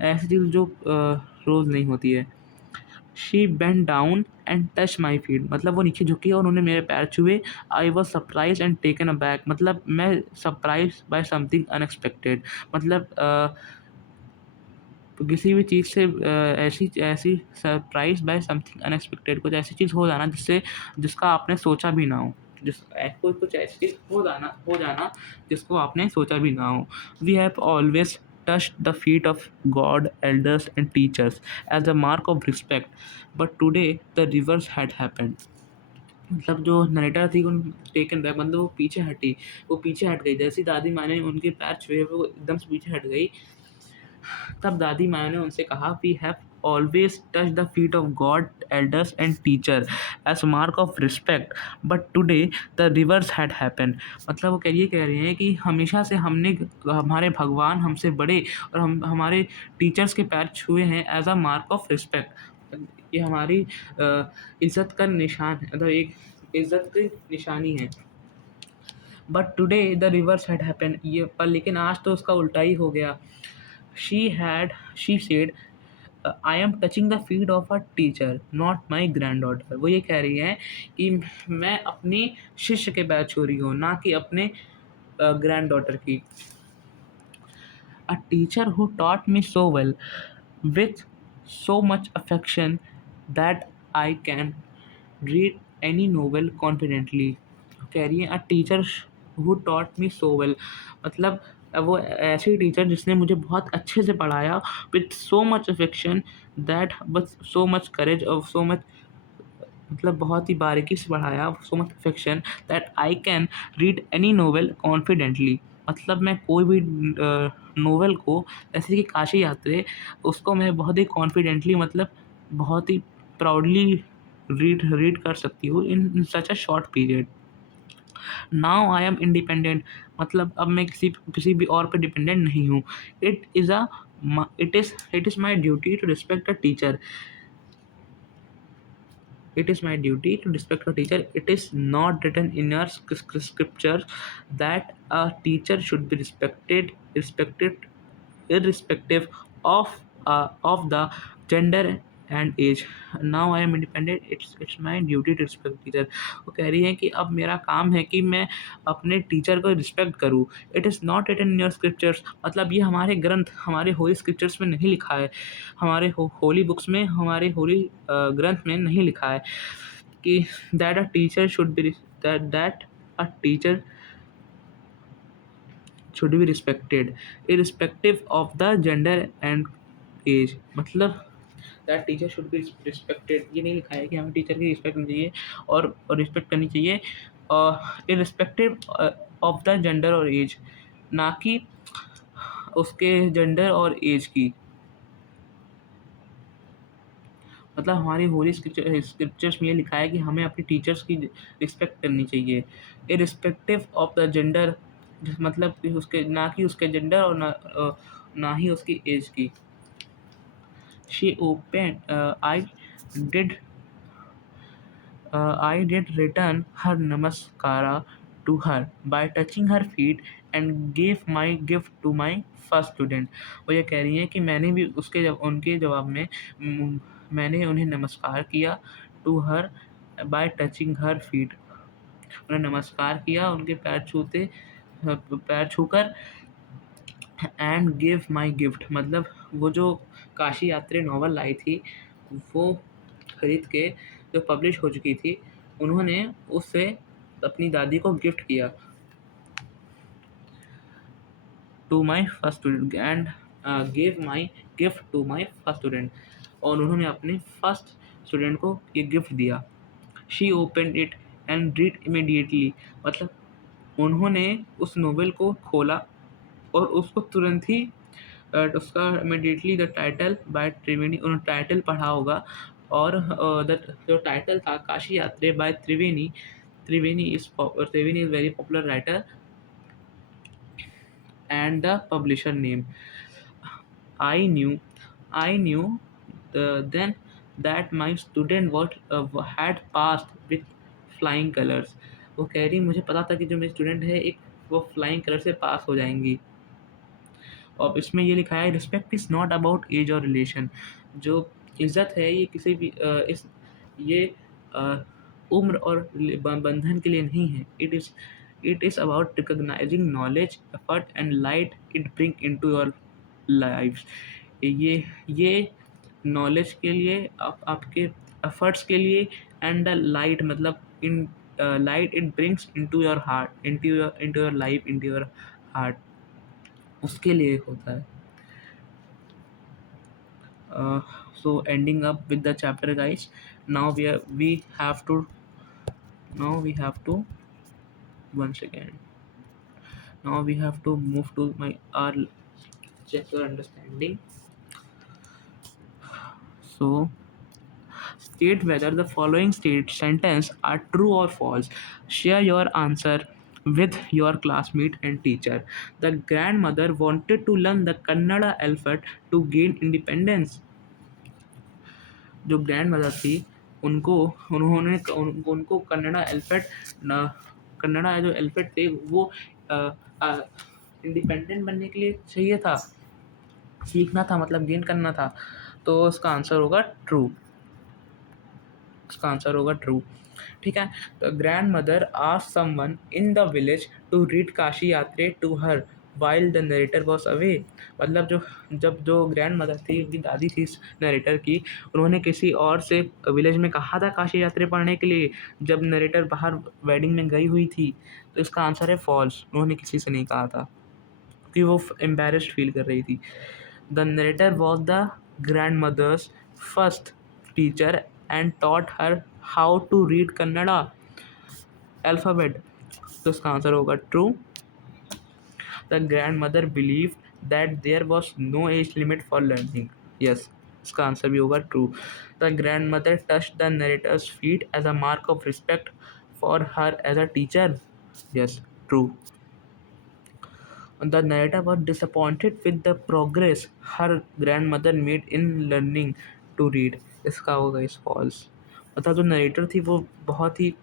ऐसी चीज़ जो रोज़ नहीं होती है। She bent down and touch my feet, मतलब वो नीचे झुकी और उन्होंने मेरे पैर छुए। I was surprise and taken aback, मतलब मैं सरप्राइज बाय समथिंग अनएक्सपेक्टेड, मतलब किसी भी चीज़ से ऐसी ऐसी सरप्राइज बाय समथिंग अनएक्सपेक्टेड, कुछ ऐसी चीज़ हो जाना जिसका आपने सोचा भी ना हो, कोई कुछ ऐसी चीज़ हो जाना जिसको आपने सोचा भी ना हो। We have always touched the feet of God, elders and teachers as a mark of respect, but today the reverse had happened। मतलब जो नरेटर थी उन टेकन बैक, मतलब वो पीछे हट गई, जैसी दादी माँ ने उनके पैर छुए वो एकदम से पीछे हट गई। तब दादी माँ ने उनसे कहा, we have always touch the feet of God, elders and teacher as mark of respect, but today the reverse had happen. मतलब वो कह रहे हैं कि हमेशा से हमने हमारे भगवान हमसे बड़े और हमारे टीचर्स के पैर छुए हैं as a mark of respect. ये हमारी इज्जत का निशान है, मतलब एक इज्जत की निशानी है। But today the reverse had happen, ये पर लेकिन आज तो उसका उल्टा ही हो गया। She said, I am touching the feet of a teacher not my grand daughter. वो ये कह रही हैं कि मैं अपनी शिष्य के पैर छू रही हूँ, ना कि अपने ग्रैंड डॉटर की। A teacher who taught me so well with so much affection that I can read any novel confidently। कह रही है, a teacher who taught me so well, मतलब वो ऐसी टीचर जिसने मुझे बहुत अच्छे से पढ़ाया, with so much affection that बस सो मच करेज और सो मच, मतलब बहुत ही बारीकी से पढ़ाया, so much affection that I can read any novel confidently. मतलब मैं कोई भी नोवेल को, जैसे कि काशी यात्रा, उसको मैं बहुत ही कॉन्फिडेंटली, मतलब बहुत ही प्राउडली रीड कर सकती हूँ in such a short period. Now I am independent, मतलब अब मैं किसी भी और पे डिपेंडेंट नहीं हूँ। It is a it is my duty to respect a teacher. It is my duty to respect a teacher. It is not written in your scriptures that a teacher should be respected irrespective of the gender and age। Now I am independent, it's my duty to respect teacher। वो कह रही है कि अब मेरा काम है कि मैं अपने टीचर को रिस्पेक्ट करूँ। It is not written in your scriptures, मतलब ये हमारे ग्रंथ, हमारे होली स्क्रिप्चर्स में नहीं लिखा है, हमारे होली बुक्स में, हमारे होली ग्रंथ में नहीं लिखा है कि that a teacher should be that a teacher should be respected irrespective of the gender and age। मतलब that teacher should be respected, ये नहीं लिखा है कि हमें टीचर की रिस्पेक्ट करनी चाहिए और रिस्पेक्ट करनी चाहिए इरिस्पेक्टिव ऑफ द जेंडर और एज, ना कि उसके जेंडर और एज की। मतलब हमारी होली स्क्रिप्चर्स में ये लिखा है कि हमें अपने टीचर्स की रिस्पेक्ट करनी चाहिए इरिस्पेक्टिव ऑफ द जेंडर, मतलब कि उसके, ना कि उसके जेंडर और ना ही उसकी एज की। She open did I did return her namaskara to her by touching her feet and gave my gift to my first student। वो ये कह रही हैं कि मैंने भी उनके जवाब में मैंने उन्हें नमस्कार किया, to her by touching her feet, उन्हें नमस्कार किया उनके पैर छूकर, एंड गिव माई गिफ्ट, मतलब वो जो काशी यात्री नावल लाई थी वो खरीद के, जो पब्लिश हो चुकी थी, उन्होंने उससे अपनी दादी को गिफ्ट किया, to my first student and give my gift to my first student, और उन्होंने अपने फर्स्ट स्टूडेंट को ये गिफ्ट दिया। She open it and read immediately, मतलब उन्होंने उस नोवेल को खोला और उसको तुरंत ही उसका इमीडिएटली द टाइटल बाय त्रिवेणी, उन्होंने टाइटल पढ़ा होगा, और जो टाइटल था Kashi Yatra by Triveni. Triveni is very popular writer and the publisher name। I knew then that my student had passed with flying colors। वो कह रही मुझे पता था कि जो मेरी स्टूडेंट है एक वो फ्लाइंग कलर से पास हो जाएंगी। और इसमें ये लिखा है respect is not about age और रिलेशन। जो इज़्ज़त है ये किसी भी इस ये अ, उम्र और बंधन के लिए नहीं है। It is about recognising knowledge, effort and light it bring into your lifes. ये नॉलेज के लिए, आपके एफर्ट्स के लिए, एंड द लाइट मतलब in light it brings into your heart, into your life, into your heart, उसके लिए होता है। So ending up with the chapter, guys. Now we have to once again. Now we have to move to my our check your understanding. So state whether the following state sentence are true or false. Share your answer with your classmate and teacher. The grandmother wanted to learn the Kannada alphabet to gain independence. जो grand mother थी उनको उन्होंने उनको कन्नड़ा जो alphabet थे वो independent बनने के लिए चाहिए था, सीखना था, मतलब गेन करना था। तो उसका आंसर होगा ट्रू। ठीक है। तो grandmother asked someone in the village to read Kashi Yatre to her while the narrator was away. मतलब जब जो ग्रैंड मदर थी, उनकी दादी थी इस नरेटर की, उन्होंने किसी और से विलेज में कहा था काशी यात्रा पढ़ने के लिए जब नरेटर बाहर वेडिंग में गई हुई थी। तो इसका आंसर है फॉल्स, उन्होंने किसी से नहीं कहा था क्योंकि वो एम्बेरस्ड फील कर रही थी। The narrator was the grand mother's first teacher and taught her how to read Kannada alphabet. तो इसका आंसर होगा true. The grandmother believed that there was no age limit for learning. Yes, इसका answer भी होगा true. The grandmother touched the narrator's feet as a mark of respect for her as a teacher. Yes, true. The narrator was disappointed with the progress her grandmother made in learning to read. इसका होगा इस false. मतलब जो narrator थी वो बहुत ही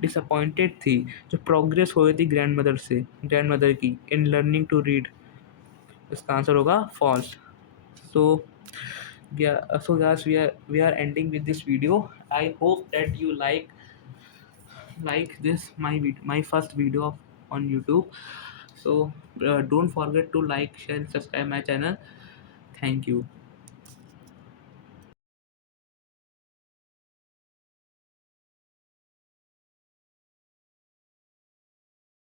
disappointed थी जो प्रोग्रेस हो रही थी ग्रैंड मदर की इन लर्निंग टू रीड। इसका आंसर होगा false. So guys, we are ending with this video. I hope that you like this my first video on YouTube. So don't forget to like, share and subscribe my channel. Thank you.